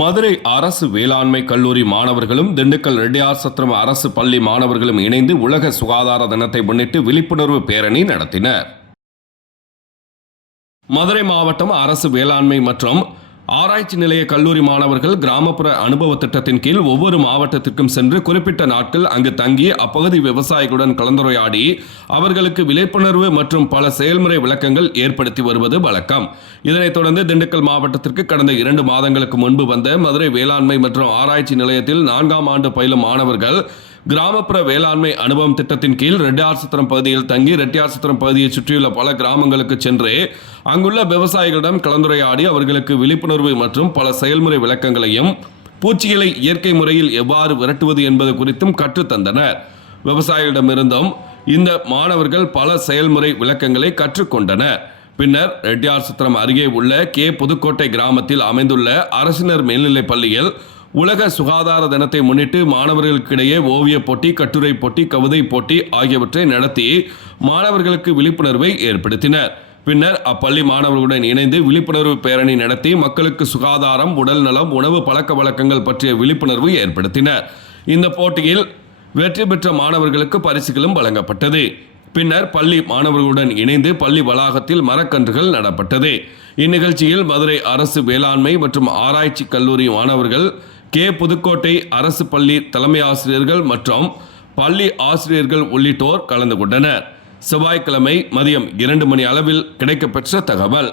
மதுரை அரசு வேளாண்மை கல்லூரி மாணவர்களும் திண்டுக்கல் ரெட்டியார் சத்திரம் அரசு பள்ளி மாணவர்களும் இணைந்து உலக சுகாதார தினத்தை முன்னிட்டு விழிப்புணர்வு பேரணி நடத்தினர். மதுரை மாவட்டம் அரசு வேளாண்மை மற்றும் ஆராய்ச்சி நிலைய கல்லூரி மாணவர்கள் கிராமப்புற அனுபவ திட்டத்தின் கீழ் ஒவ்வொரு மாவட்டத்திற்கும் சென்று குறிப்பிட்ட நாட்கள் அங்கு தங்கி அப்பகுதி விவசாயிகளுடன் கலந்துரையாடி அவர்களுக்கு விழிப்புணர்வு மற்றும் பல செயல்முறை விளக்கங்கள் ஏற்படுத்தி வருவது வழக்கம். இதனைத் தொடர்ந்து திண்டுக்கல் மாவட்டத்திற்கு கடந்த 2 மாதங்களுக்கு முன்பு வந்த மதுரை வேளாண்மை மற்றும் ஆராய்ச்சி நிலையத்தில் 4ஆம் ஆண்டு பயிலும் மாணவர்கள் கிராமப்புற வேளாண்மை அனுபவம் திட்டத்தின் கீழ் ரெட்டியார்சத்திரம் பகுதியில் தங்கி ரெட்டியார்சத்திரம் பகுதியை சுற்றியுள்ள பல கிராமங்களுக்கு சென்று அங்குள்ள விவசாயிகளிடம் கலந்துரையாடி அவர்களுக்கு விழிப்புணர்வு மற்றும் பல செயல்முறை விளக்கங்களையும் பூச்சிகளை இயற்கை முறையில் எவ்வாறு விரட்டுவது என்பது குறித்தும் கற்றுத்தந்தனர். விவசாயிகளிடமிருந்தும் இந்த மாணவர்கள் பல செயல்முறை விளக்கங்களை கற்றுக்கொண்டனர். பின்னர் ரெட்டியார்சத்திரம் அருகே உள்ள புதுக்கோட்டை கிராமத்தில் அமைந்துள்ள அரசினர் மேல்நிலைப் பள்ளியில் உலக சுகாதார தினத்தை முன்னிட்டு மாணவர்களுக்கிடையே ஓவிய போட்டி, கட்டுரை போட்டி, கவிதை போட்டி ஆகியவற்றை நடத்தி மாணவர்களுக்கு விழிப்புணர்வை ஏற்படுத்தினர். பின்னர் அப்பள்ளி மாணவர்களுடன் இணைந்து விழிப்புணர்வு பேரணி நடத்தி மக்களுக்கு சுகாதாரம், உடல் நலம், உணவு பழக்க வழக்கங்கள் பற்றிய விழிப்புணர்வு ஏற்படுத்தினர். இந்த போட்டியில் வெற்றி பெற்ற மாணவர்களுக்கு பரிசுகளும் வழங்கப்பட்டது. பின்னர் பள்ளி மாணவர்களுடன் இணைந்து பள்ளி வளாகத்தில் மரக்கன்றுகள் நடப்பட்டது. இந்நிகழ்ச்சியில் மதுரை அரசு வேளாண்மை மற்றும் ஆராய்ச்சி கல்லூரி மாணவர்கள், புதுக்கோட்டை அரசு பள்ளி தலைமை ஆசிரியர்கள் மற்றும் பள்ளி ஆசிரியர்கள் உள்ளிட்டோர் கலந்து கொண்டனர். செவ்வாய்க்கிழமை மதியம் 2 மணி அளவில் கிடைக்கப்பெற்ற தகவல்.